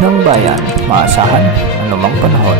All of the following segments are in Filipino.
ng bayan, maasahan anumang panahon.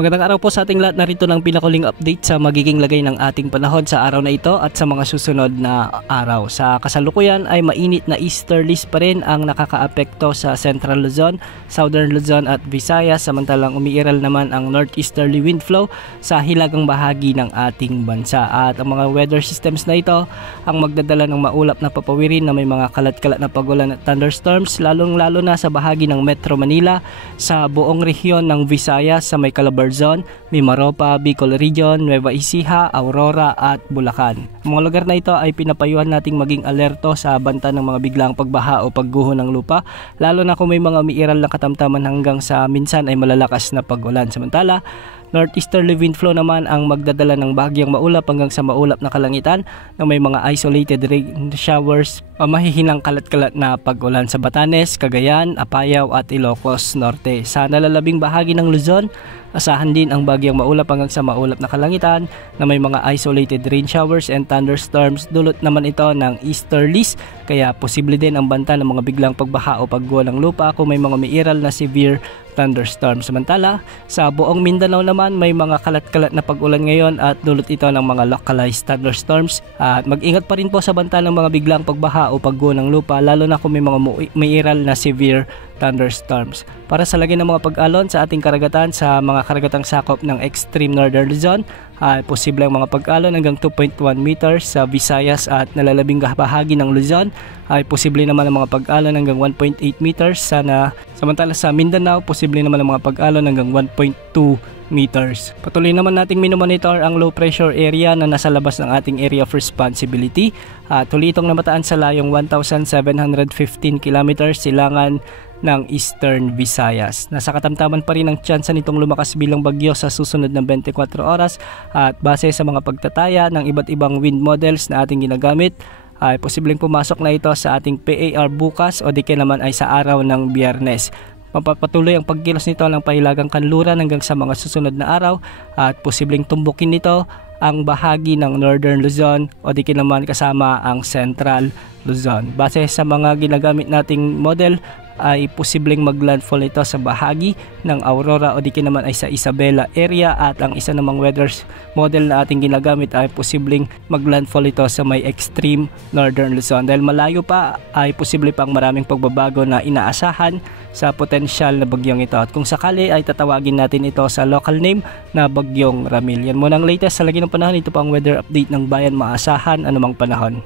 Magandang araw po sa ating lahat. Narito ng pinakuling update sa magiging lagay ng ating panahon sa araw na ito at sa mga susunod na araw. Sa kasalukuyan ay mainit na easterlies pa rin ang nakakaapekto sa Central Luzon, Southern Luzon at Visayas, samantalang umiiral naman ang northeasterly wind flow sa hilagang bahagi ng ating bansa. At ang mga weather systems na ito ang magdadala ng maulap na papawirin na may mga kalat-kalat na pagulan at thunderstorms, lalong-lalo na sa bahagi ng Metro Manila, sa buong rehiyon ng Visayas, sa may Calabar Zone, Mimaropa, Bicol Region, Nueva Ecija, Aurora at Bulacan. Ang mga lugar na ito ay pinapayuhan nating maging alerto sa banta ng mga biglang pagbaha o pagguho ng lupa, lalo na kung may mga umiiral na katamtaman hanggang sa minsan ay malalakas na pag-ulan. Samantala, northeasterly wind flow naman ang magdadala ng bahagyang maulap hanggang sa maulap na kalangitan na may mga isolated rain showers, mahihinang kalat-kalat na pag-ulan sa Batanes, Cagayan, Apayao at Ilocos Norte. Sa nalalabing bahagi ng Luzon, asahan din ang bagyang maulap hanggang sa maulap na kalangitan na may mga isolated rain showers and thunderstorms. Dulot naman ito ng easterlies, kaya posible din ang banta ng mga biglang pagbaha o pagguho ng lupa kung may mga umiiral na severe thunderstorm. Samantala, sa buong Mindanao naman may mga kalat-kalat na pag-ulan ngayon at dulot ito ng mga localized thunderstorms. At mag-ingat pa rin po sa banta ng mga biglang pagbaha o pagguho ng lupa, lalo na kung may mga umiiral na severe thunderstorms. Para sa lagay ng mga pag-alon sa ating karagatan, sa mga karagatang sakop ng extreme northern Luzon, posible ang mga pag-alon hanggang 2.1 meters. Sa Visayas at nalalabing bahagi ng Luzon ay posible naman ang mga pag-alon hanggang 1.8 meters. Samantala sa Mindanao, posible naman ang mga pag-alon hanggang 1.2 meters. Patuloy naman nating minomonitor ang low pressure area na nasa labas ng ating area of responsibility. Tuloy itong namataan sa layong 1,715 kilometers silangan ng Eastern Visayas. Nasa katamtaman pa rin ang tsansa nitong lumakas bilang bagyo sa susunod ng 24 oras at base sa mga pagtataya ng iba't ibang wind models na ating ginagamit, ay posibleng pumasok na ito sa ating PAR bukas o di kaya naman ay sa araw ng Biyernes. Mapapatuloy ang pagkilos nito ng pahilagang kanluran hanggang sa mga susunod na araw at posibleng tumbukin nito ang bahagi ng Northern Luzon o di kaya naman kasama ang Central Luzon. Base sa mga ginagamit nating model, ay posibleng maglandfall ito sa bahagi ng Aurora o di kaya naman ay sa Isabela area, at ang isa namang weather model na ating ginagamit ay posibleng maglandfall ito sa may extreme northern Luzon. Dahil malayo pa, ay posible pang maraming pagbabago na inaasahan sa potensyal na bagyong ito, at kung sakali ay tatawagin natin ito sa local name na Bagyong Ramil. Yan muna ang latest sa lagi ng panahon. Ito pa ang weather update ng bayan, maasahan anumang panahon.